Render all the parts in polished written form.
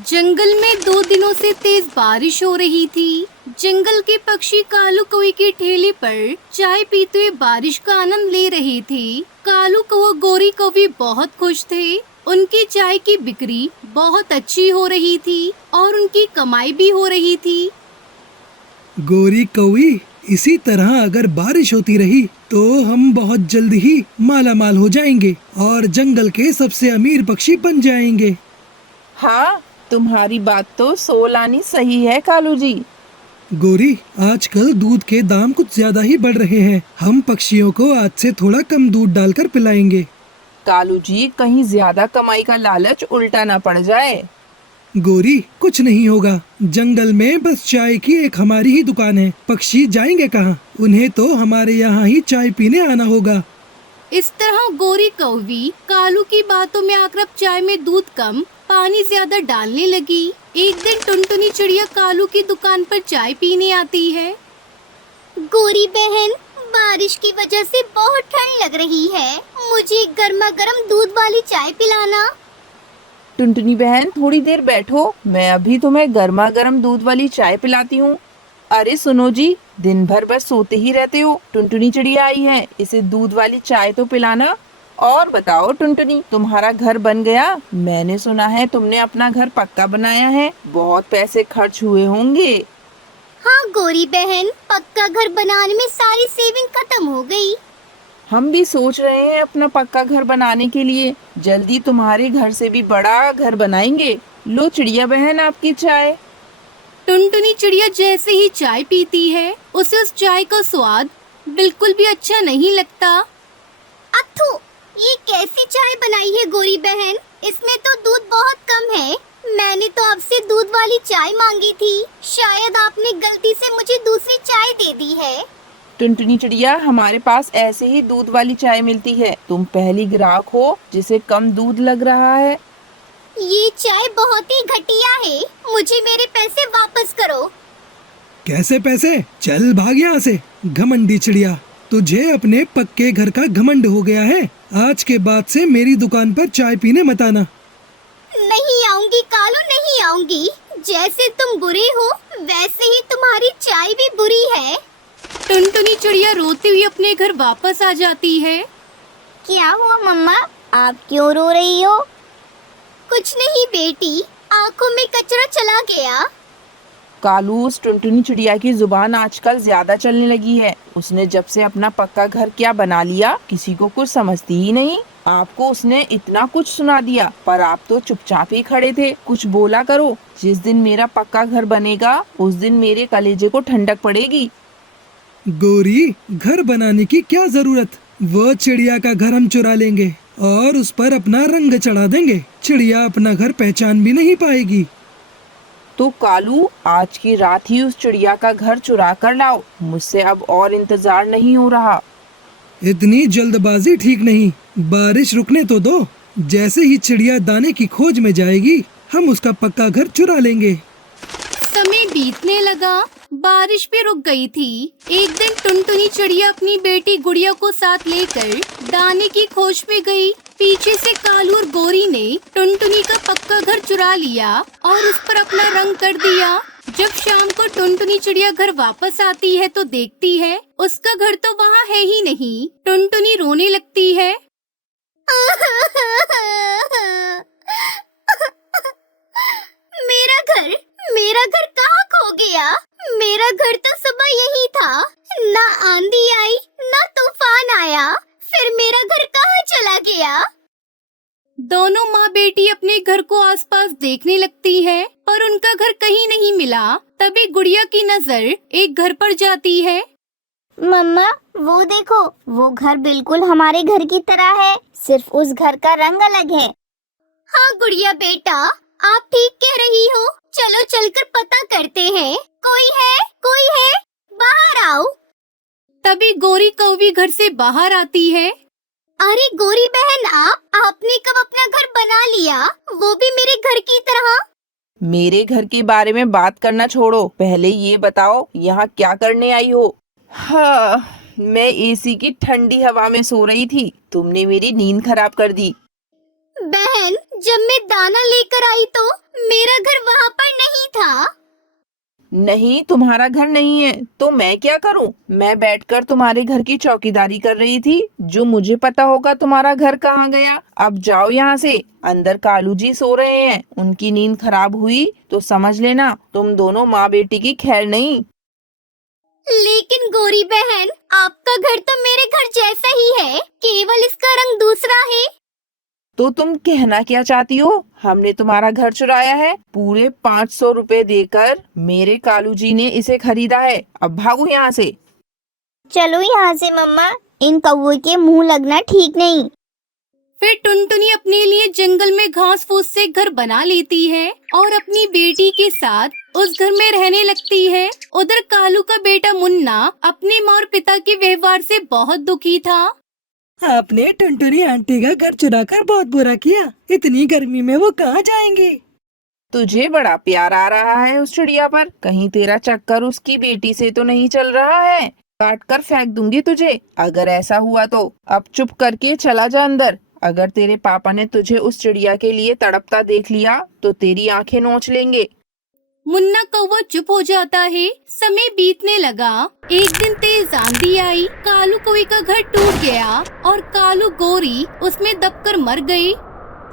जंगल में 2 दिनों से तेज बारिश हो रही थी। जंगल के पक्षी कालू कौवे की ठेले पर चाय पीते हुए बारिश का आनंद ले रहे थे। कालू कौवा गोरी कौवी बहुत खुश थे। उनकी चाय की बिक्री बहुत अच्छी हो रही थी और उनकी कमाई भी हो रही थी। गोरी कौवी, इसी तरह अगर बारिश होती रही तो हम बहुत जल्द ही माला माल हो जाएंगे और जंगल के सबसे अमीर पक्षी बन जाएंगे। हाँ, तुम्हारी बात तो सोलानी सही है कालू जी। गोरी, आजकल दूध के दाम कुछ ज्यादा ही बढ़ रहे हैं। हम पक्षियों को आज से थोड़ा कम दूध डालकर पिलाएंगे। कालू जी, कहीं ज्यादा कमाई का लालच उल्टा ना पड़ जाए। गोरी, कुछ नहीं होगा। जंगल में बस चाय की एक हमारी ही दुकान है। पक्षी जाएंगे कहाँ? उन्हें तो हमारे यहाँ ही चाय पीने आना होगा। इस तरह गोरी कौवी कालू की बातों में आकर अब चाय में दूध कम पानी ज्यादा डालने लगी। एक दिन टुनटुनी चिड़िया कालू की दुकान पर चाय पीने आती है। गोरी बहन, बारिश की वजह से बहुत ठंड लग रही है। मुझे गर्मा गर्म दूध वाली चाय पिलाना। टुनटुनी बहन, थोड़ी देर बैठो, मैं अभी तुम्हें गर्मा गर्म दूध वाली चाय पिलाती हूँ। अरे सुनो जी, दिन भर बस सोते ही रहते हो। टुनटुनी चिड़िया आई है, इसे दूध वाली चाय तो पिलाना। और बताओ टुनटुनी, तुम्हारा घर बन गया? मैंने सुना है तुमने अपना घर पक्का बनाया है। बहुत पैसे खर्च हुए होंगे। हाँ गोरी बहन, पक्का घर बनाने में सारी सेविंग खत्म हो गई। हम भी सोच रहे हैं अपना पक्का घर बनाने के लिए। जल्दी तुम्हारे घर से भी बड़ा घर बनाएंगे। लो चिड़िया बहन, आपकी चाय। टुनटुनी चिड़िया जैसे ही चाय पीती है उसे उस चाय का स्वाद बिल्कुल भी अच्छा नहीं लगता। अथू, ये कैसी चाय बनाई है गोरी बहन? इसमें तो दूध बहुत कम है। मैंने तो आपसे दूध वाली चाय मांगी थी। शायद आपने गलती से मुझे दूसरी चाय दे दी है। टुनटुनी चिड़िया, हमारे पास ऐसे ही दूध वाली चाय मिलती है। तुम पहली ग्राहक हो जिसे कम दूध लग रहा है। ये चाय बहुत ही घटिया है। मुझे मेरे पैसे वापस करो। कैसे पैसे? चल भाग यहाँ से, घमंडी चिड़िया। तुझे अपने पक्के घर का घमंड हो गया है। आज के बाद से मेरी दुकान पर चाय पीने मत आना। नहीं आऊंगी कालू, नहीं आऊंगी। जैसे तुम बुरे हो वैसे ही तुम्हारी चाय भी बुरी है। टुनटुनी चिड़िया रोती हुई अपने घर वापस आ जाती है। क्या हुआ मम्मा, आप क्यों रो रही हो? कुछ नहीं बेटी, आंखों में कचरा चला गया। कालू, उस टुनटुनी चिड़िया की जुबान आजकल ज्यादा चलने लगी है। उसने जब से अपना पक्का घर क्या बना लिया, किसी को कुछ समझती ही नहीं। आपको उसने इतना कुछ सुना दिया, पर आप तो चुपचाप ही खड़े थे। कुछ बोला करो। जिस दिन मेरा पक्का घर बनेगा उस दिन मेरे कलेजे को ठंडक पड़ेगी। गोरी, घर बनाने की क्या जरूरत? वो चिड़िया का घर हम चुरा लेंगे और उस पर अपना रंग चढ़ा देंगे। चिड़िया अपना घर पहचान भी नहीं पाएगी। तो कालू, आज की रात ही उस चिड़िया का घर चुरा कर लाओ। मुझसे अब और इंतजार नहीं हो रहा। इतनी जल्दबाजी ठीक नहीं। बारिश रुकने तो दो। जैसे ही चिड़िया दाने की खोज में जाएगी हम उसका पक्का घर चुरा लेंगे। समय बीतने लगा। बारिश भी रुक गई थी। एक दिन टुनटुनी चिड़िया अपनी बेटी गुड़िया को साथ लेकर दाने की खोज में गई। पीछे से कालू और गोरी ने टुनटुनी का पक्का घर चुरा लिया और उस पर अपना रंग कर दिया। जब शाम को टुनटुनी चिड़िया घर वापस आती है तो देखती है उसका घर तो वहाँ है ही नहीं। टुनटुनी रोने लगती है। मेरा घर कहाँ खो गया? मेरा घर तो सुबह यही था। ना आंधी आई, ना तूफान आया, फिर मेरा घर कहाँ चला गया? दोनों माँ बेटी अपने घर को आसपास देखने लगती है पर उनका घर कहीं नहीं मिला। तभी गुड़िया की नजर एक घर पर जाती है। मम्मा, वो देखो, वो घर बिल्कुल हमारे घर की तरह है, सिर्फ उस घर का रंग अलग है। हाँ गुड़िया बेटा, आप ठीक कह रही हो। चलो चलकर पता करते हैं। कोई है, बाहर आओ। तभी गोरी कौवी घर से बाहर आती है। अरे गोरी बहन, आपने कब अपना घर बना लिया, वो भी मेरे घर की तरह? मेरे घर के बारे में बात करना छोड़ो, पहले ये बताओ यहाँ क्या करने आई हो? हाँ, मैं एसी की ठंडी हवा में सो रही थी। तुमने मेरी नींद खराब कर दी। बहन, जब मैं दाना लेकर आई तो मेरा घर वहाँ पर नहीं था। नहीं, तुम्हारा घर नहीं है तो मैं क्या करूं? मैं बैठकर तुम्हारे घर की चौकीदारी कर रही थी। जो मुझे पता होगा तुम्हारा घर कहाँ गया। अब जाओ यहाँ से। अंदर कालू जी सो रहे हैं, उनकी नींद खराब हुई तो समझ लेना तुम दोनों माँ बेटी की खैर नहीं। लेकिन गौरी बहन, आपका घर तो मेरे घर जैसा ही है, केवल इसका रंग दूसरा है। तो तुम कहना क्या चाहती हो? हमने तुम्हारा घर चुराया है। पूरे 500 रुपए देकर मेरे कालू जी ने इसे खरीदा है। अब भागो यहाँ से। चलो यहाँ से मम्मा, इन कौवे के मुंह लगना ठीक नहीं। फिर टुनटुनी अपने लिए जंगल में घास फूस से घर बना लेती है और अपनी बेटी के साथ उस घर में रहने लगती है। उधर कालू का बेटा मुन्ना अपनी माँ और पिता के व्यवहार से बहुत दुखी था। आपने टुनटुनी आंटी का घर चुराकर बहुत बुरा किया। इतनी गर्मी में वो कहाँ जाएंगे? तुझे बड़ा प्यार आ रहा है उस चिड़िया पर। कहीं तेरा चक्कर उसकी बेटी से तो नहीं चल रहा है? काट कर फेंक दूंगी तुझे अगर ऐसा हुआ तो। अब चुप करके चला जा अंदर। अगर तेरे पापा ने तुझे उस चिड़िया के लिए तड़पता देख लिया तो तेरी आंखें नोच लेंगे। मुन्ना कौवा चुप हो जाता है। समय बीतने लगा। एक दिन तेज आंधी आई, कालू कौवे का घर टूट गया और कालू गौरी उसमें दबकर मर गई।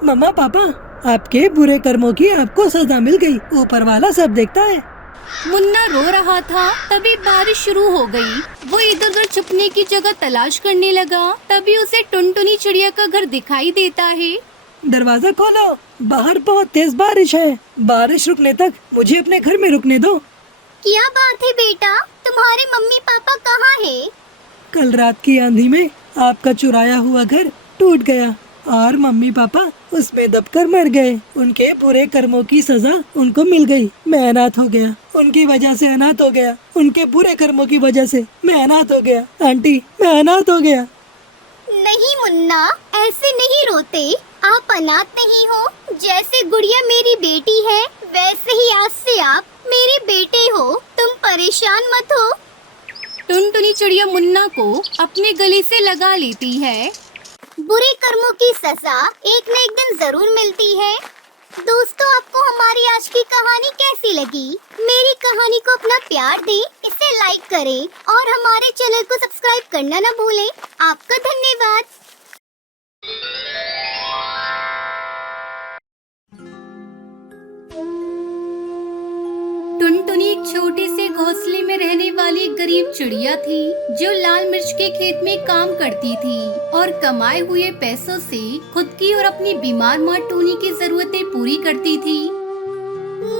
मम्मा पापा, आपके बुरे कर्मों की आपको सजा मिल गई। ऊपर वाला सब देखता है। मुन्ना रो रहा था। तभी बारिश शुरू हो गई। वो इधर उधर छुपने की जगह तलाश करने लगा। तभी उसे टुनटुनी चिड़िया का घर दिखाई देता है। दरवाजा खोलो, बाहर बहुत तेज बारिश है। बारिश रुकने तक मुझे अपने घर में रुकने दो। क्या बात है बेटा, तुम्हारे मम्मी पापा कहाँ है? कल रात की आंधी में आपका चुराया हुआ घर टूट गया और मम्मी पापा उसमें दबकर मर गए। उनके बुरे कर्मों की सजा उनको मिल गई। मैं अनाथ हो गया, उनकी वजह से अनाथ हो गया। उनके बुरे कर्मों की वजह से मैं अनाथ हो गया। आंटी, मैं अनाथ हो गया। नहीं मुन्ना, ऐसे नहीं रोते। आप अनाथ नहीं हो। जैसे गुड़िया मेरी बेटी है, वैसे ही आज से आप मेरे बेटे हो। तुम परेशान मत हो। टुनटुनी चिड़िया मुन्ना को अपने गले से लगा लेती है। बुरे कर्मों की सजा एक न एक दिन जरूर मिलती है। दोस्तों, आपको हमारी आज की कहानी कैसी लगी? मेरी कहानी को अपना प्यार दें, इसे लाइक करें और हमारे चैनल को सब्सक्राइब करना न भूलें। आपका धन्यवाद। टुनटुनी एक छोटे से घोंसले में रहने वाली एक गरीब चिड़िया थी जो लाल मिर्च के खेत में काम करती थी और कमाए हुए पैसों से खुद की और अपनी बीमार माँ टूनी की जरूरतें पूरी करती थी।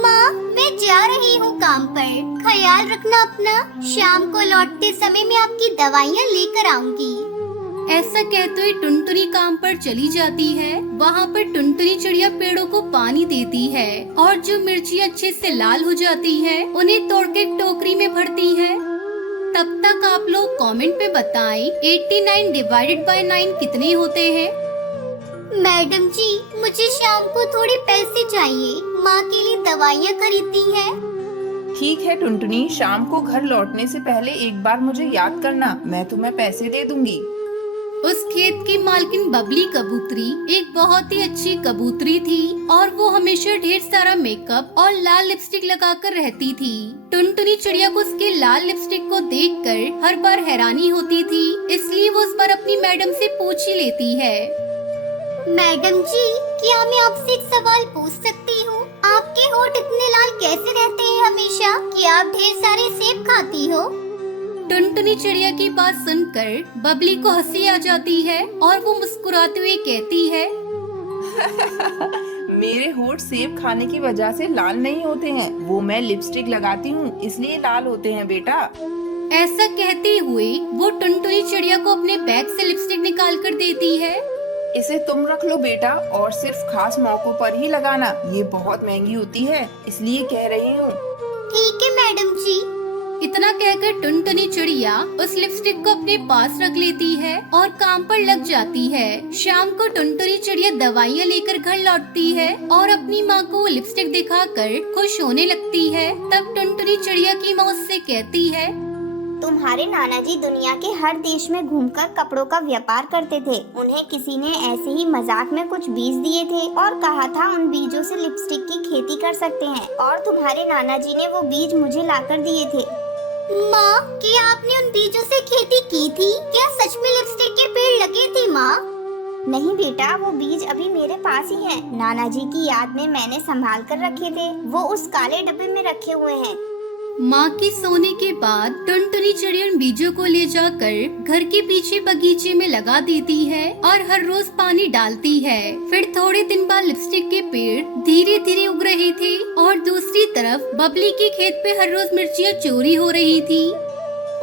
माँ, मैं जा रही हूँ काम पर। ख्याल रखना अपना। शाम को लौटते समय मैं आपकी दवाइयाँ लेकर आऊंगी। ऐसा कहते हुए टुनटुनी काम पर चली जाती है। वहाँ पर टुनटुनी चिड़िया पेड़ों को पानी देती है और जो मिर्ची अच्छे से लाल हो जाती है उन्हें तोड़ के टोकरी में भरती है। तब तक आप लोग कमेंट पे बताएं 89 डिवाइडेड बाय 9 कितने होते हैं। मैडम जी, मुझे शाम को थोड़े पैसे चाहिए। माँ के लिए दवाइयाँ खरीदती है। ठीक है टुनटुनी, शाम को घर लौटने से पहले एक बार मुझे याद करना, मैं तुम्हें पैसे दे दूंगी। उस खेत की मालकिन बबली कबूतरी एक बहुत ही अच्छी कबूतरी थी और वो हमेशा ढेर सारा मेकअप और लाल लिपस्टिक लगाकर रहती थी। टुनटुनी चिड़िया को उसके लाल लिपस्टिक को देखकर हर बार हैरानी होती थी, इसलिए वो उस बार अपनी मैडम से पूछ ही लेती है। मैडम जी, क्या मैं आपसे एक सवाल पूछ सकती हूँ? आपके होठ इतने लाल कैसे रहते हैं हमेशा? क्या आप ढेर सारे सेब खाती हो? टुनटुनी चिड़िया की बात सुनकर बबली को हंसी आ जाती है और वो मुस्कुराते हुए कहती है मेरे होठ सेब खाने की वजह से लाल नहीं होते हैं, वो मैं लिपस्टिक लगाती हूँ इसलिए लाल होते हैं बेटा। ऐसा कहते हुए वो टुनटुनी चिड़िया को अपने बैग से लिपस्टिक निकाल कर देती है। इसे तुम रख लो बेटा और सिर्फ खास मौकों पर ही लगाना, ये बहुत महंगी होती है इसलिए कह रही हूँ। ठीक है मैडम जी। इतना कहकर टुनटुनी चिड़िया उस लिपस्टिक को अपने पास रख लेती है और काम पर लग जाती है। शाम को टुनटुनी चिड़िया दवाइयाँ लेकर घर लौटती है और अपनी माँ को वो लिपस्टिक दिखाकर खुश होने लगती है। तब टुनटुनी चिड़िया की माँ उससे कहती है, तुम्हारे नाना जी दुनिया के हर देश में घूमकर कपड़ों का व्यापार करते थे। उन्हें किसी ने ऐसे ही मजाक में कुछ बीज दिए थे और कहा था उन बीजों से लिपस्टिक की खेती कर सकते हैं, और तुम्हारे नाना जी ने वो बीज मुझे लाकर दिए थे। माँ, क्या आपने उन बीजों से खेती की थी? क्या सच में लिपस्टिक के पेड़ लगे थे माँ? नहीं बेटा, वो बीज अभी मेरे पास ही हैं। नाना जी की याद में मैंने संभाल कर रखे थे। वो उस काले डब्बे में रखे हुए हैं। माँ के सोने के बाद टुनटुनी चिड़िया उन बीजों को ले जाकर घर के पीछे बगीचे में लगा देती है और हर रोज पानी डालती है। फिर थोड़े दिन बाद लिपस्टिक के पेड़ धीरे धीरे उग रहे थे और दूसरी तरफ बबली के खेत पे हर रोज मिर्चियाँ चोरी हो रही थी।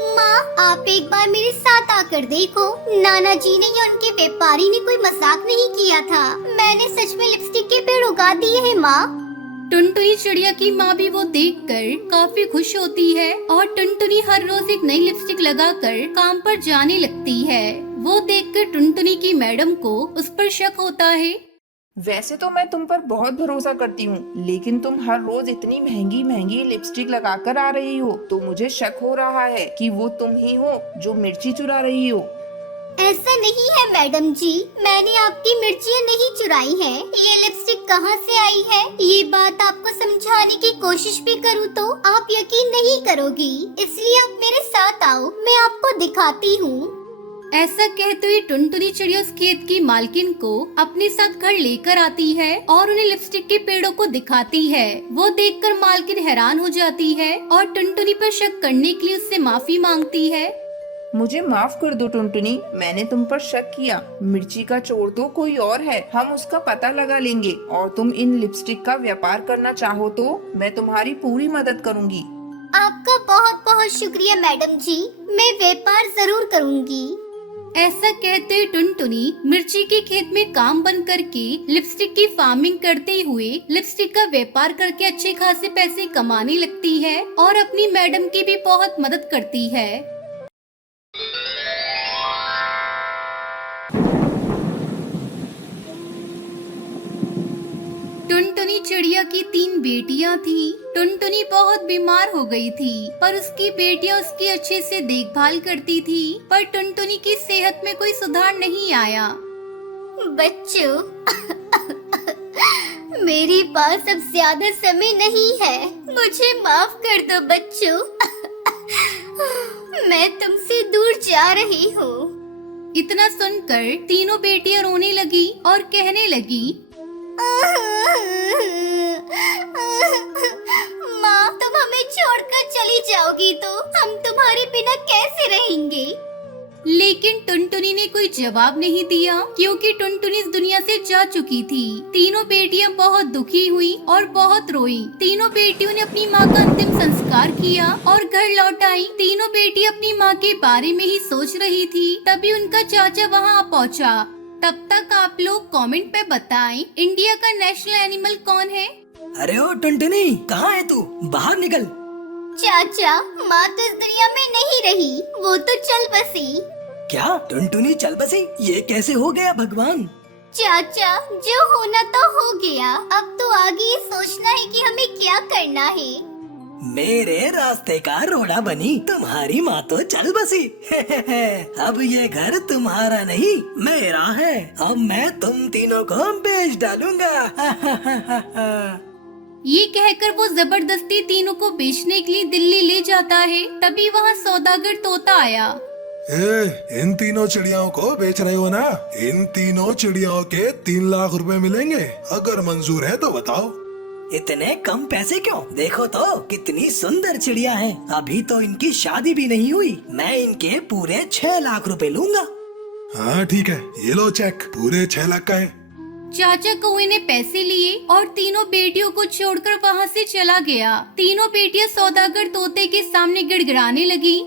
माँ, आप एक बार मेरे साथ आकर देखो। नाना जी ने या उनके व्यापारी ने कोई मजाक नहीं किया था। मैंने सच में लिपस्टिक के पेड़ उगा दिए हैं माँ। टुनटुनी चिड़िया की माँ भी वो देखकर काफी खुश होती है और टुनटुनी हर रोज एक नई लिपस्टिक लगाकर काम पर जाने लगती है। वो देखकर टुनटुनी की मैडम को उस पर शक होता है। वैसे तो मैं तुम पर बहुत भरोसा करती हूँ, लेकिन तुम हर रोज इतनी महंगी महंगी लिपस्टिक लगाकर आ रही हो, तो मुझे शक हो रहा है कि वो तुम ही हो जो मिर्ची चुरा रही हो। ऐसा नहीं है मैडम जी, मैंने आपकी मिर्चियाँ नहीं चुराई हैं। ये लिपस्टिक कहाँ से आई है, ये बात आपको समझाने की कोशिश भी करूँ तो आप यकीन नहीं करोगी। इसलिए आप मेरे साथ आओ, मैं आपको दिखाती हूँ। ऐसा कहते हुए टुनटुनी चिड़िया उस खेत की मालकिन को अपने साथ घर लेकर आती है और उन्हें लिपस्टिक के पेड़ों को दिखाती है। वो देखकर मालकिन हैरान हो जाती है और टुनटुनी पर शक करने के लिए उससे माफी मांगती है। मुझे माफ कर दो टुनटुनी, मैंने तुम पर शक किया। मिर्ची का चोर तो कोई और है, हम उसका पता लगा लेंगे। और तुम इन लिपस्टिक का व्यापार करना चाहो तो मैं तुम्हारी पूरी मदद करूंगी। आपका बहुत बहुत शुक्रिया मैडम जी, मैं व्यापार जरूर करूँगी। ऐसा कहते हुए टुनटुनी मिर्ची के खेत में काम बंद करके लिपस्टिक की फार्मिंग करते हुए लिपस्टिक का व्यापार करके अच्छे खासे पैसे कमाने लगती है और अपनी मैडम की भी बहुत मदद करती है। टुनटुनी चिड़िया की 3 बेटियां थी। टुनटुनी बहुत बीमार हो गई थी, पर उसकी बेटियां उसकी अच्छे से देखभाल करती थी, पर टुनटुनी की सेहत में कोई सुधार नहीं आया। बच्चों, मेरे पास अब ज्यादा समय नहीं है, मुझे माफ कर दो बच्चों। मैं तुमसे दूर जा रही हूँ। इतना सुनकर तीनों बेटियां रोने लगी और कहने लगी, माँ, तुम हमें छोड़कर चली जाओगी तो हम तुम्हारे बिना कैसे रहेंगे? लेकिन टुनटुनी ने कोई जवाब नहीं दिया, क्योंकि टुनटुनी इस दुनिया से जा चुकी थी। तीनों बेटियां बहुत दुखी हुई और बहुत रोई। तीनों बेटियों ने अपनी माँ का अंतिम संस्कार किया और घर लौट आई। तीनों बेटियां अपनी माँ के बारे में ही सोच रही थी, तभी उनका चाचा वहाँ पहुँचा। तब तक आप लोग कमेंट पे बताएं, इंडिया का नेशनल एनिमल कौन है? अरे ओ टुनटुनी, कहाँ है तू? बाहर निकल। चाचा, माँ तो इस दुनिया में नहीं रही, वो तो चल बसी। क्या? टुनटुनी चल बसी? ये कैसे हो गया भगवान? चाचा, जो होना तो हो गया, अब तो आगे ये सोचना है कि हमें क्या करना है। मेरे रास्ते का रोड़ा बनी, तुम्हारी माँ तो चल बसी। अब ये घर तुम्हारा नहीं, मेरा है। अब मैं तुम तीनों को बेच डालूंगा। ये कहकर वो जबरदस्ती तीनों को बेचने के लिए दिल्ली ले जाता है। तभी वहाँ सौदागर तोता आया। इन तीनों चिड़ियाओं को बेच रहे हो ना? इन तीनों चिड़ियाओं के 3 लाख रुपए मिलेंगे, अगर मंजूर है तो बताओ। इतने कम पैसे क्यों? देखो तो कितनी सुंदर चिड़िया हैं। अभी तो इनकी शादी भी नहीं हुई। मैं इनके पूरे 6 लाख रुपए लूंगा। हाँ ठीक है, ये लो चेक, पूरे 6 लाख का है। चाचा कौए ने पैसे लिए और तीनों बेटियों को छोड़कर वहाँ से चला गया। तीनों बेटियां सौदागर तोते के सामने गिड़गिड़ाने लगी।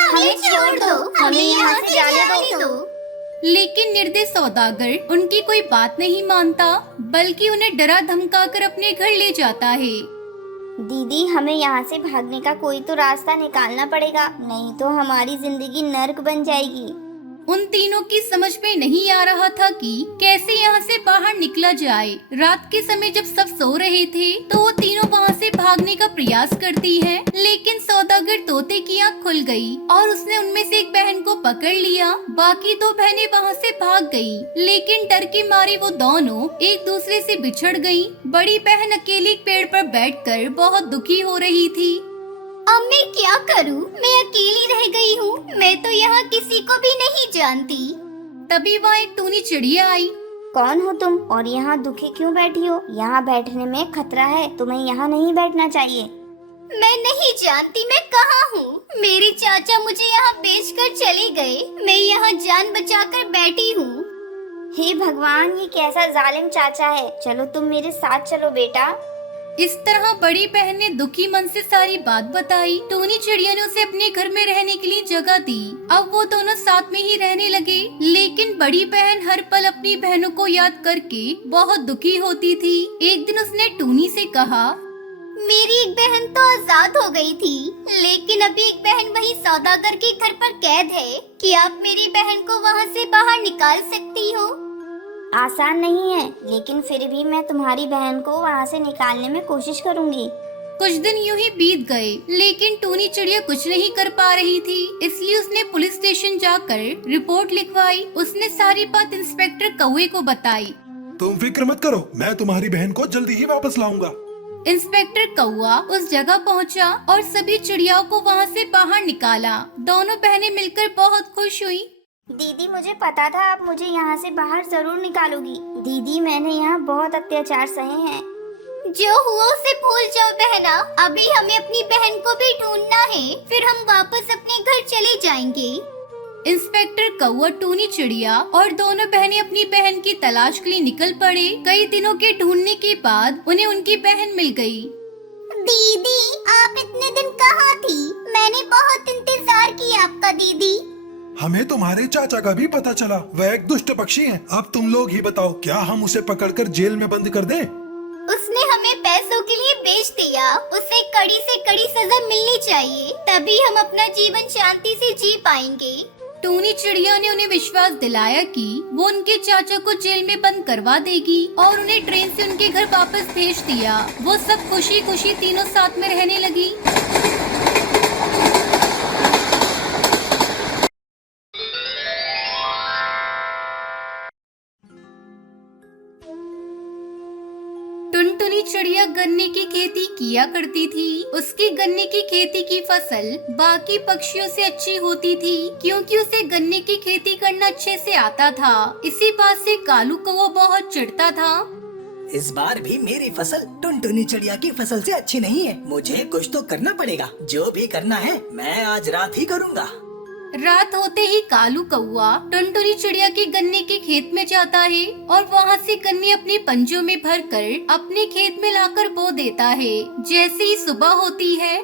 हमें छोड़ दो, हमें यहाँ से जाने दो। लेकिन निर्दयी सौदागर उनकी कोई बात नहीं मानता, बल्कि उन्हें डरा धमकाकर अपने घर ले जाता है। दीदी, हमें यहाँ से भागने का कोई तो रास्ता निकालना पड़ेगा, नहीं तो हमारी जिंदगी नर्क बन जाएगी। उन तीनों की समझ में नहीं आ रहा था कि कैसे यहाँ से बाहर निकला जाए। रात के समय जब सब सो रहे थे तो वो तीनों वहाँ से भागने का प्रयास करती है, लेकिन सौदागर तोते की आँख खुल गई और उसने उनमें से एक बहन को पकड़ लिया। बाकी दो बहनें वहाँ से भाग गई, लेकिन डर के मारे वो दोनों एक दूसरे से बिछड़ गई। बड़ी बहन अकेली पेड़ पर बैठकर बहुत दुखी हो रही थी। अब मैं क्या करूं? मैं अकेली रह गई हूँ। मैं तो यहाँ किसी को भी नहीं जानती। तभी वहाँ एक टूनी चिड़िया आई। कौन हो तुम और यहाँ दुखी क्यों बैठी हो? यहाँ बैठने में खतरा है, तुम्हें यहाँ नहीं बैठना चाहिए। मैं नहीं जानती मैं कहाँ हूँ। मेरे चाचा मुझे यहाँ बेचकर चले गए। मैं यहाँ जान बचाकर बैठी हूँ। हे भगवान, ये कैसा जालिम चाचा है। चलो तुम मेरे साथ चलो बेटा। इस तरह बड़ी बहन ने दुखी मन से सारी बात बताई। टूनी चिड़िया ने उसे अपने घर में रहने के लिए जगह दी। अब वो दोनों साथ में ही रहने लगे, लेकिन बड़ी बहन हर पल अपनी बहनों को याद करके बहुत दुखी होती थी। एक दिन उसने टूनी से कहा, मेरी एक बहन तो आजाद हो गई थी, लेकिन अभी एक बहन वही सौदागर के घर पर कैद है। कि आप मेरी बहन को वहाँ से बाहर निकाल सकती हो? आसान नहीं है, लेकिन फिर भी मैं तुम्हारी बहन को वहाँ से निकालने में कोशिश करूँगी। कुछ दिन यूं ही बीत गए, लेकिन टूनी चिड़िया कुछ नहीं कर पा रही थी। इसलिए उसने पुलिस स्टेशन जाकर रिपोर्ट लिखवाई। उसने सारी बात इंस्पेक्टर कौवे को बताई। तुम फिक्र मत करो, मैं तुम्हारी बहन को जल्दी ही वापस लाऊंगा। इंस्पेक्टर कौवा उस जगह पहुंचा और सभी चिड़ियाओं को वहां से बाहर निकाला। दोनों बहनें मिलकर बहुत खुश हुई। दीदी, मुझे पता था आप मुझे यहाँ से बाहर जरूर निकालोगी। दीदी, मैंने यहाँ बहुत अत्याचार सहे हैं। जो हुआ उसे भूल जाओ बहना। अभी हमें अपनी बहन को भी ढूंढना है, फिर हम वापस अपने घर चले जाएंगे। इंस्पेक्टर कौवा, टूनी चिड़िया और दोनों बहनें अपनी बहन की तलाश के लिए निकल पड़े। कई दिनों के ढूंढने के बाद उन्हें उनकी बहन मिल गई। दीदी, आप इतने दिन कहाँ थी? मैंने बहुत इंतजार किया आपका दीदी। हमें तुम्हारे चाचा का भी पता चला, वह एक दुष्ट पक्षी है। अब तुम लोग ही बताओ, क्या हम उसे पकड़कर जेल में बंद कर दें? उसने हमें पैसों के लिए बेच दिया। उसे कड़ी से कड़ी सजा मिलनी चाहिए, तभी हम अपना जीवन शांति से जी पाएंगे। टूनी चिड़िया ने उन्हें विश्वास दिलाया कि वो उनके चाचा को जेल में बंद करवा देगी और उन्हें ट्रेन से उनके घर वापस भेज दिया। वो सब खुशी खुशी तीनों साथ में रहने लगी। टुनटुनी चिड़िया गन्ने की खेती किया करती थी। उसकी गन्ने की खेती की फसल बाकी पक्षियों से अच्छी होती थी, क्योंकि उसे गन्ने की खेती करना अच्छे से आता था। इसी बात से कालू कौवा बहुत चिढ़ता था। इस बार भी मेरी फसल टुनटुनी चिड़िया की फसल से अच्छी नहीं है। मुझे कुछ तो करना पड़ेगा। जो भी करना है मैं आज रात ही करूँगा। रात होते ही कालू कौवा टुनटुनी चिड़िया के गन्ने के खेत में जाता है और वहाँ से गन्ने अपने पंजों में भरकर अपने खेत में लाकर बो देता है। जैसे ही सुबह होती है,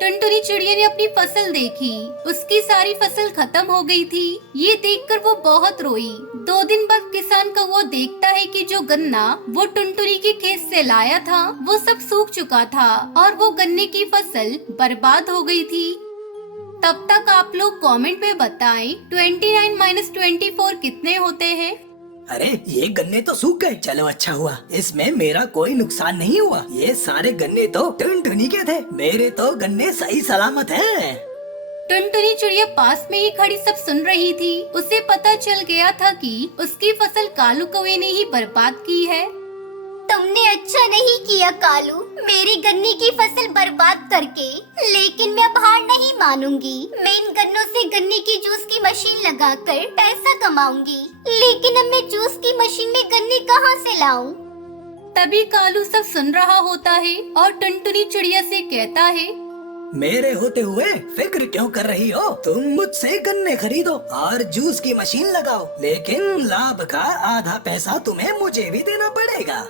टुनटुनी चिड़िया ने अपनी फसल देखी। उसकी सारी फसल खत्म हो गई थी। ये देखकर वो बहुत रोई। 2 दिन बाद किसान कौवा देखता है कि जो गन्ना वो टुनटुनी के खेत से लाया था वो सब सूख चुका था और वो गन्ने की फसल बर्बाद हो गई थी। तब तक आप लोग कमेंट में बताएं 29 - 24 कितने होते हैं। अरे ये गन्ने तो सूख गए। चलो अच्छा हुआ, इसमें मेरा कोई नुकसान नहीं हुआ। ये सारे गन्ने तो टुनटुनी के थे। मेरे तो गन्ने सही सलामत हैं। टुनटुनी चिड़िया पास में ही खड़ी सब सुन रही थी। उसे पता चल गया था कि उसकी फसल कालू कौवे ने ही बर्बाद की है। तुमने अच्छा नहीं किया कालू, मेरी गन्ने की फसल बर्बाद करके। लेकिन मैं अब हार नहीं मानूंगी। मैं इन गन्नों से गन्ने की जूस की मशीन लगाकर पैसा कमाऊंगी। लेकिन अब मैं जूस की मशीन में गन्ने कहाँ से लाऊं? तभी कालू सब सुन रहा होता है और टुनटुनी चिड़िया से कहता है, मेरे होते हुए फिक्र क्यों कर रही हो? तुम मुझसे गन्ने खरीदो और जूस की मशीन लगाओ, लेकिन लाभ का आधा पैसा तुम्हें मुझे भी देना पड़ेगा।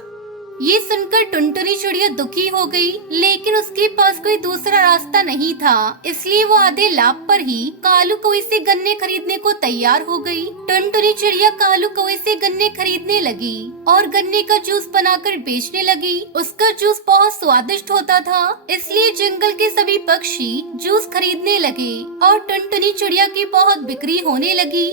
ये सुनकर टुनटुनी चिड़िया दुखी हो गई, लेकिन उसके पास कोई दूसरा रास्ता नहीं था, इसलिए वो आधे लाभ पर ही कालू कौवे से गन्ने खरीदने को तैयार हो गई। टुनटुनी चिड़िया कालू कौवे से गन्ने खरीदने लगी और गन्ने का जूस बनाकर बेचने लगी। उसका जूस बहुत स्वादिष्ट होता था, इसलिए जंगल के सभी पक्षी जूस खरीदने लगे और टुनटुनी चिड़िया की बहुत बिक्री होने लगी।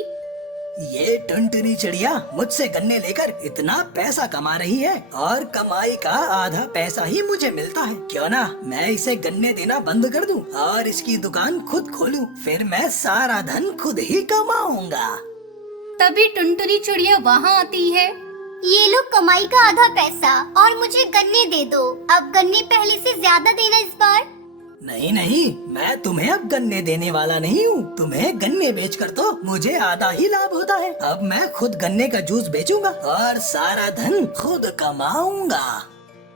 ये टुनटुनी चिड़िया मुझसे गन्ने लेकर इतना पैसा कमा रही है और कमाई का आधा पैसा ही मुझे मिलता है। क्यों ना मैं इसे गन्ने देना बंद कर दूं और इसकी दुकान खुद खोलूं, फिर मैं सारा धन खुद ही कमाऊंगा। तभी टुनटुनी चिड़िया वहाँ आती है। ये लो कमाई का आधा पैसा और मुझे गन्ने दे दो। अब गन्ने पहले से ज्यादा देना इस बार। नहीं नहीं, मैं तुम्हें अब गन्ने देने वाला नहीं हूँ। तुम्हें गन्ने बेचकर तो मुझे आधा ही लाभ होता है। अब मैं खुद गन्ने का जूस बेचूंगा और सारा धन खुद कमाऊंगा।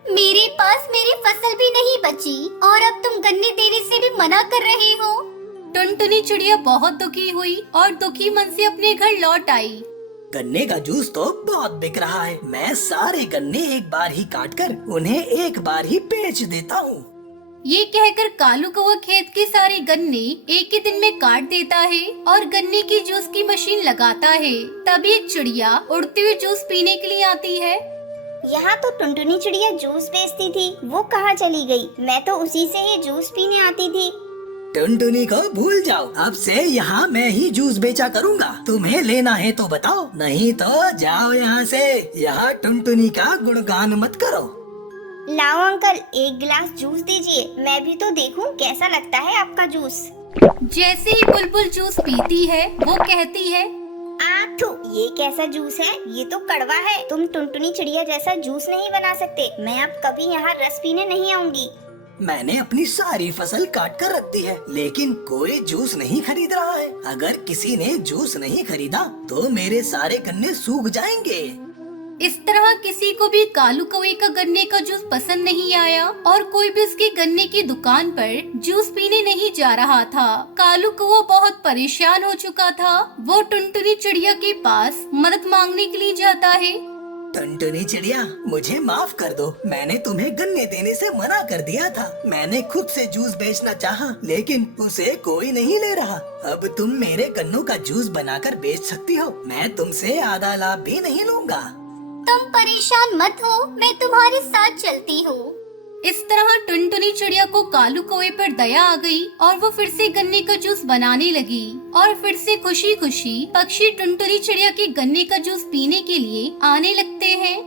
मेरे पास मेरी फसल भी नहीं बची और अब तुम गन्ने देने से भी मना कर रहे हो। टुनटुनी चिड़िया बहुत दुखी हुई और दुखी मन से अपने घर लौट आई। गन्ने का जूस तो बहुत बिक रहा है। मैं सारे गन्ने एक बार ही काटकर उन्हें एक बार ही बेच देता हूँ। ये कहकर कालू कौवा खेत के सारे गन्ने एक ही दिन में काट देता है और गन्ने की जूस की मशीन लगाता है। तभी एक चिड़िया उड़ते हुए जूस पीने के लिए आती है। यहाँ तो टुनटुनी चिड़िया जूस बेचती थी, वो कहाँ चली गई? मैं तो उसी से ही जूस पीने आती थी। टुनटुनी को भूल जाओ, अब से यहाँ मैं ही जूस बेचा करूँगा। तुम्हें लेना है तो बताओ, नहीं तो जाओ यहाँ से। यहाँ टुनटुनी का गुणगान मत करो। लाओ अंकल, एक गिलास जूस दीजिए, मैं भी तो देखूं कैसा लगता है आपका जूस। जैसे ही बुलबुल जूस पीती है, वो कहती है, आथू, ये कैसा जूस है? ये तो कड़वा है। तुम टुनटुनी चिड़िया जैसा जूस नहीं बना सकते। मैं अब कभी यहाँ रस पीने नहीं आऊंगी। मैंने अपनी सारी फसल काट कर रख दी है, लेकिन कोई जूस नहीं खरीद रहा है। अगर किसी ने जूस नहीं खरीदा तो मेरे सारे गन्ने सूख जाएंगे। इस तरह किसी को भी कालू कौवे का गन्ने का जूस पसंद नहीं आया और कोई भी उसके गन्ने की दुकान पर जूस पीने नहीं जा रहा था। कालू कौवा बहुत परेशान हो चुका था। वो टुनटुनी चिड़िया के पास मदद मांगने के लिए जाता है। टुनटुनी चिड़िया, मुझे माफ कर दो। मैंने तुम्हें गन्ने देने से मना कर दिया था। मैंने खुद से जूस बेचना चाहा, लेकिन उसे कोई नहीं ले रहा। अब तुम मेरे गन्नों का जूस बनाकर बेच सकती हो। मैं तुमसे आधा लाभ भी नहीं लूंगा। तुम परेशान मत हो, मैं तुम्हारे साथ चलती हूँ। इस तरह टुनटुनी चिड़िया को कालू कौवे पर दया आ गई और वो फिर से गन्ने का जूस बनाने लगी और फिर से खुशी खुशी पक्षी टुनटुनी चिड़िया के गन्ने का जूस पीने के लिए आने लगते हैं।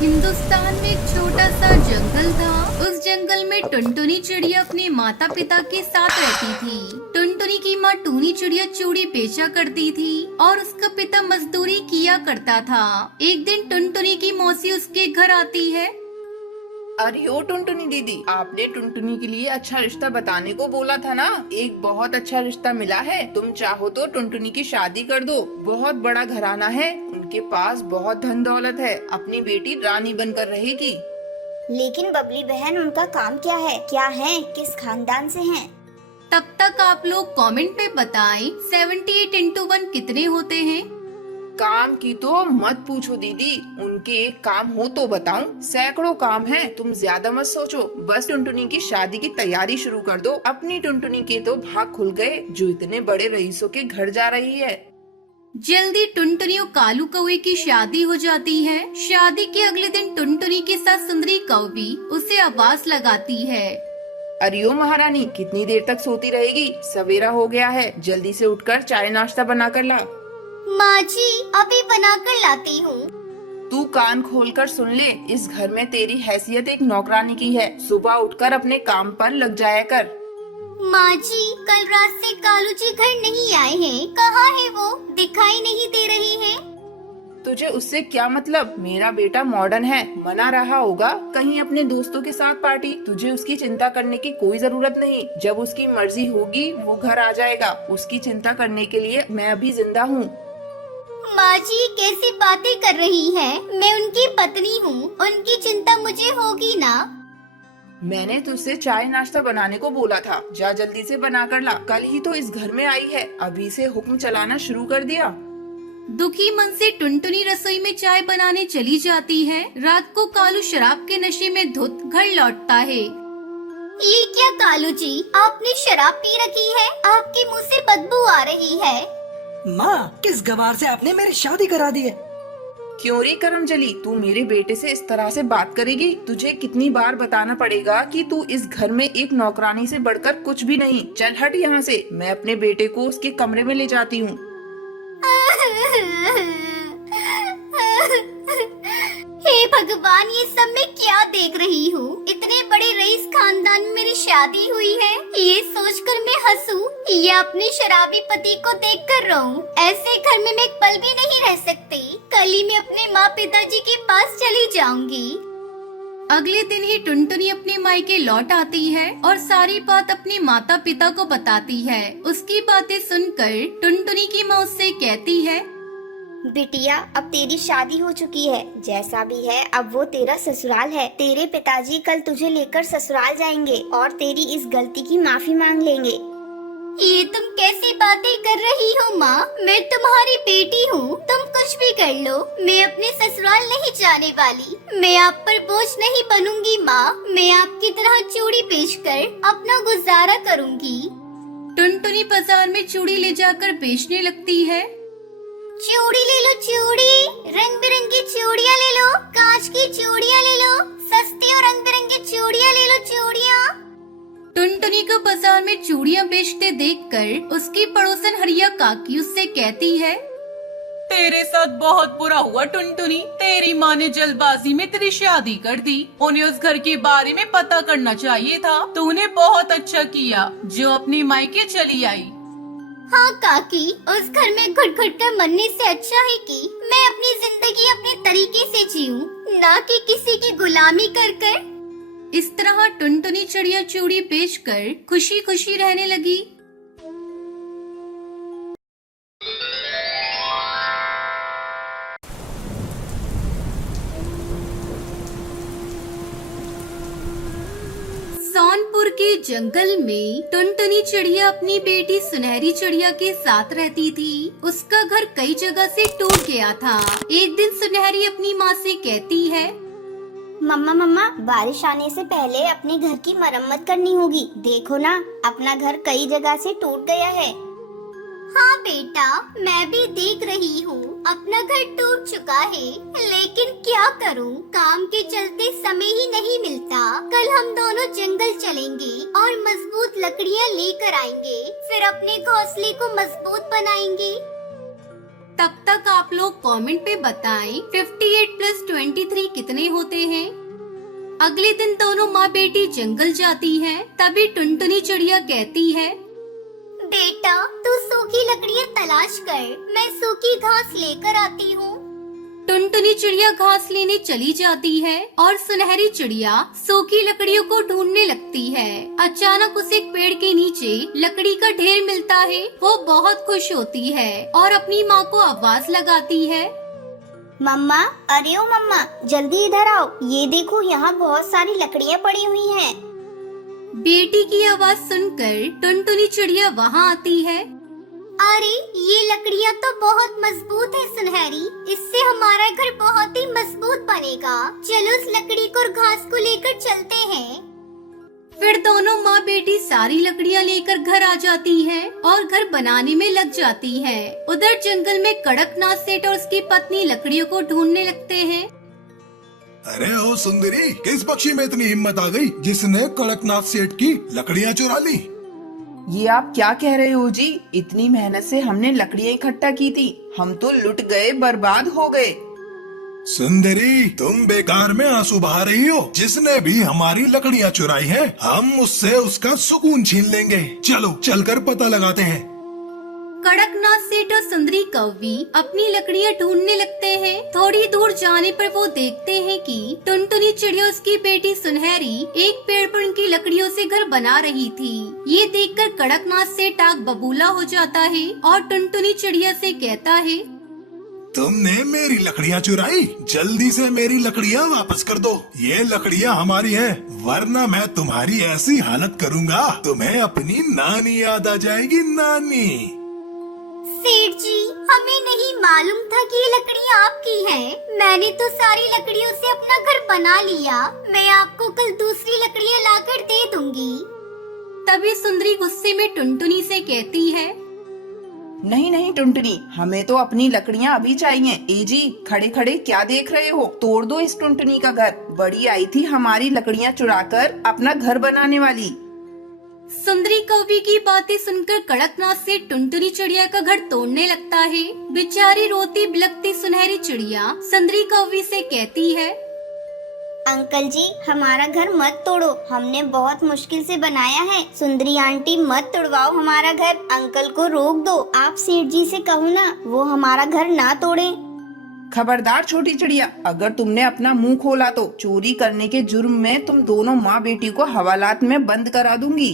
हिंदुस्तान में एक छोटा सा जंगल था। उस जंगल में टुनटुनी चिड़िया अपने माता पिता के साथ रहती थी। टुनटुनी की माँ टूनी चिड़िया चूड़ी बेचा करती थी और उसका पिता मजदूरी किया करता था। एक दिन टुनटुनी की मौसी उसके घर आती है। अरे ओ टुनटुनी दीदी, आपने टुनटुनी के लिए अच्छा रिश्ता बताने को बोला था ना। एक बहुत अच्छा रिश्ता मिला है। तुम चाहो तो टुनटुनी की शादी कर दो। बहुत बड़ा घराना है, उनके पास बहुत धन दौलत है। अपनी बेटी रानी बनकर रहेगी। लेकिन बबली बहन, उनका काम क्या है? क्या है? किस खानदान से हैं? तब तक आप लोग कमेंट में बताएं 78 into 1 कितने होते हैं। काम की तो मत पूछो दीदी, उनके एक काम हो तो बताऊं, सैकड़ों काम हैं। तुम ज्यादा मत सोचो, बस टुनटुनी की शादी की तैयारी शुरू कर दो। अपनी टुनटुनी के तो भाग खुल गए, जो इतने बड़े रईसों के घर जा रही है। जल्दी टुनटुनी और कालू कौवे की शादी हो जाती है। शादी के अगले दिन टुनटुनी के साथ सुंदरी कौवी उसे आवाज लगाती है। अरे ओ महारानी, कितनी देर तक सोती रहेगी? सवेरा हो गया है, जल्दी से उठकर चाय नाश्ता बना कर ला। माँ जी, अभी बनाकर लाती हूँ। तू कान खोलकर सुन ले, इस घर में तेरी हैसियत एक नौकरानी की है। सुबह उठकर अपने काम पर लग जाया कर। माँ जी, कल रात से कालू जी घर नहीं आए हैं। कहाँ है वो? दिखाई नहीं दे रही है। तुझे उससे क्या मतलब? मेरा बेटा मॉडर्न है, मना रहा होगा कहीं अपने दोस्तों के साथ पार्टी। तुझे उसकी चिंता करने की कोई जरूरत नहीं। जब उसकी मर्जी होगी वो घर आ जाएगा। उसकी चिंता करने के लिए मैं अभी जिंदा हूँ। माँ जी, कैसी बातें कर रही है? मैं उनकी पत्नी हूँ, उनकी चिंता मुझे होगी ना। मैंने तुझसे चाय नाश्ता बनाने को बोला था, जा जल्दी से बना कर ला। कल ही तो इस घर में आई है, अभी से हुक्म चलाना शुरू कर दिया। दुखी मन से टुनटुनी रसोई में चाय बनाने चली जाती है। रात को कालू शराब के नशे में धुत घर लौटता है। ये क्या कालू जी, आपने शराब पी रखी है? आपके मुंह से बदबू आ रही है। माँ, किस गवार से आपने मेरी शादी करा दी है? क्यों रे करमजली, तू मेरे बेटे से इस तरह से बात करेगी? तुझे कितनी बार बताना पड़ेगा कि तू इस घर में एक नौकरानी से बढ़कर कुछ भी नहीं। चल हट यहाँ से, मैं अपने बेटे को उसके कमरे में ले जाती हूँ। हे भगवान, ये सब मैं क्या देख रही हूँ? इतने बड़े रईस खानदान में मेरी शादी हुई है, ये सोचकर मैं हंसूं या अपने शराबी पति को देखकर रोऊं? ऐसे घर में मैं एक पल भी नहीं रह सकती। कल ही मैं अपने माँ पिताजी के पास चली जाऊंगी। अगले दिन ही टुनटुनी अपने मायके लौट आती है और सारी बात अपने माता पिता को बताती है। उसकी बातें सुनकर टुनटुनी की माँ उससे कहती है, बिटिया, अब तेरी शादी हो चुकी है, जैसा भी है अब वो तेरा ससुराल है। तेरे पिताजी कल तुझे लेकर ससुराल जाएंगे और तेरी इस गलती की माफी मांग लेंगे। ये तुम कैसी बातें कर रही हो माँ? मैं तुम्हारी बेटी हूँ, तुम कुछ भी कर लो, मैं अपने ससुराल नहीं जाने वाली। मैं आप पर बोझ नहीं बनूंगी माँ, मैं आपकी तरह चूड़ी बेचकर अपना गुजारा करूँगी। टुनटुनी बाजार में चूड़ी ले जाकर बेचने लगती है। चूड़ी ले लो, चूड़ी, रंग बिरंगी चूड़ियाँ ले लो, कांच की चूड़ियाँ ले लो, सस्ती और रंग बिरंगी चूड़ियाँ ले लो, चूड़ियाँ। टुनटुनी को बाजार में चूड़ियाँ बेचते देखकर उसकी पड़ोसन हरिया काकी उससे कहती है, तेरे साथ बहुत बुरा हुआ टुनटुनी। तेरी माँ ने जल्दबाजी में तेरी शादी कर दी। उन्हें उस घर के बारे में पता करना चाहिए था। तूने बहुत अच्छा किया जो अपनी मायके चली आई। हाँ काकी, उस घर में घुट घुट कर मरने से अच्छा है कि मैं अपनी जिंदगी अपने तरीके से जीऊं, ना कि किसी की गुलामी कर कर। इस तरह टुनटुनी चिड़िया चूड़ी बेचकर खुशी खुशी रहने लगी। सोनपुर के जंगल में टुनटुनी चिड़िया अपनी बेटी सुनहरी चिड़िया के साथ रहती थी। उसका घर कई जगह से टूट गया था। एक दिन सुनहरी अपनी माँ से कहती है, मम्मा मम्मा, बारिश आने से पहले अपने घर की मरम्मत करनी होगी। देखो ना, अपना घर कई जगह से टूट गया है। हाँ बेटा, मैं भी देख रही हूँ, अपना घर टूट चुका है, लेकिन क्या करूँ, काम के चलते समय ही नहीं मिलता। कल हम दोनों जंगल चलेंगे और मजबूत लकड़ियाँ लेकर आएंगे, फिर अपने घोंसले को मजबूत बनाएंगे। तब तक आप लोग कमेंट पे बताएं 58 + 23 कितने होते हैं। अगले दिन दोनों माँ बेटी जंगल जाती हैं। तभी टुनटुनी चिड़िया कहती है, बेटा, तू सूखी लकड़ियाँ तलाश कर, मैं सूखी घास लेकर आती हूँ। टुनटुनी चिड़िया घास लेने चली जाती है और सुनहरी चिड़िया सूखी लकड़ियों को ढूंढने लगती है। अचानक उसे एक पेड़ के नीचे लकड़ी का ढेर मिलता है। वो बहुत खुश होती है और अपनी माँ को आवाज लगाती है, मम्मा, अरे ओ मम्मा, जल्दी इधर आओ, ये देखो यहाँ बहुत सारी लकड़ियाँ पड़ी हुई हैं। बेटी की आवाज सुनकर टुनटुनी चिड़िया वहाँ आती है। अरे, ये लकड़ियाँ तो बहुत मजबूत है सुनहरी, इससे हमारा घर बहुत ही मजबूत बनेगा। चलो उस लकड़ी को और घास को लेकर चलते हैं। फिर दोनों माँ बेटी सारी लकड़ियाँ लेकर घर आ जाती हैं और घर बनाने में लग जाती हैं। उधर जंगल में कड़कनाथ सेठ और उसकी पत्नी लकड़ियों को ढूंढने लगते हैं। अरे ओ सुंदरी, किस पक्षी में इतनी हिम्मत आ गई जिसने कड़कनाथ सेठ की लकड़ियाँ चुरा ली? ये आप क्या कह रहे हो जी? इतनी मेहनत से हमने लकड़ियाँ इकट्ठा की थी, हम तो लुट गए, बर्बाद हो गए। सुंदरी, तुम बेकार में आंसू बहा रही हो। जिसने भी हमारी लकड़ियाँ चुराई हैं, हम उससे उसका सुकून छीन लेंगे। चलो चलकर पता लगाते हैं। कड़कनाथ सेठ और सुंदरी कौवी अपनी लकड़ियाँ ढूंढने लगते हैं। थोड़ी दूर जाने पर वो देखते हैं कि टुनटुनी चिड़िया उसकी बेटी सुनहरी एक पेड़ पर उनकी लकड़ियों से घर बना रही थी। ये देखकर कड़कनाथ सेठ आग बबूला हो जाता है और टुनटुनी चिड़िया से कहता है, तुमने मेरी लकड़ियाँ चुराई, जल्दी से मेरी लकड़ियाँ वापस कर दो। ये लकड़ियाँ हमारी हैं, वरना मैं तुम्हारी ऐसी हालत करूँगा तुम्हें अपनी नानी याद आ जाएगी, नानी। सेठ जी, हमें नहीं मालूम था कि ये लकड़ियाँ आपकी हैं। मैंने तो सारी लकड़ियों से अपना घर बना लिया। मैं आपको कल दूसरी लकड़ियाँ लाकर दे दूंगी। तभी सुंदरी गुस्से में टुनटुनी से कहती है, नहीं नहीं टुनटुनी, हमें तो अपनी लकड़ियाँ अभी चाहिए। ए जी, खड़े खड़े क्या देख रहे हो? तोड़ दो इस टुनटुनी का घर। बड़ी आई थी हमारी लकड़ियाँ चुराकर अपना घर बनाने वाली। सुंदरी कौवी की बातें सुनकर कड़कनाथ से टुनटुनी चिड़िया का घर तोड़ने लगता है। बेचारी रोती बिलखती सुनहरी चिड़िया सुंदरी कौवी से कहती है, अंकल जी, हमारा घर मत तोड़ो, हमने बहुत मुश्किल से बनाया है। सुंदरी आंटी, मत तोड़वाओ हमारा घर, अंकल को रोक दो। आप सेठ जी से कहो ना, वो हमारा घर ना तोड़े। खबरदार छोटी चिड़िया, अगर तुमने अपना मुंह खोला तो चोरी करने के जुर्म में तुम दोनों माँ बेटी को हवालात में बंद करा दूंगी।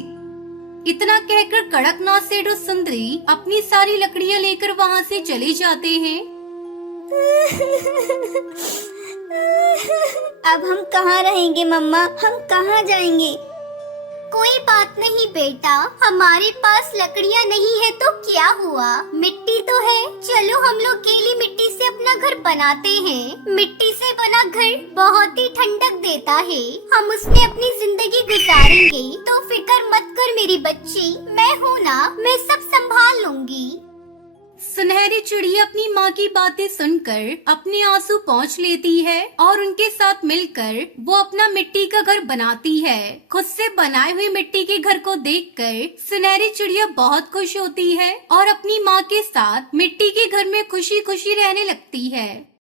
इतना कहकर कड़कनाथ सेठ और सुंदरी अपनी सारी लकड़ियाँ लेकर वहाँ से चले जाते हैं। अब हम कहाँ रहेंगे मम्मा, हम कहाँ जाएंगे? कोई बात नहीं बेटा, हमारे पास लकड़ियाँ नहीं है तो क्या हुआ, मिट्टी तो है। चलो हम लोग गीली मिट्टी से अपना घर बनाते हैं। मिट्टी से बना घर बहुत ही ठंडक देता है, हम उसमें अपनी जिंदगी गुजारेंगे। तो फिक्र मत कर मेरी बच्ची, मैं हूँ ना, मैं सब संभाल लूंगी। सुनहरी चिड़िया अपनी माँ की बातें सुनकर अपने आंसू पोंछ लेती है और उनके साथ मिलकर वो अपना मिट्टी का घर बनाती है। खुद से बनाए हुए मिट्टी के घर को देखकर सुनहरी चिड़िया बहुत खुश होती है और अपनी माँ के साथ मिट्टी के घर में खुशी खुशी रहने लगती है।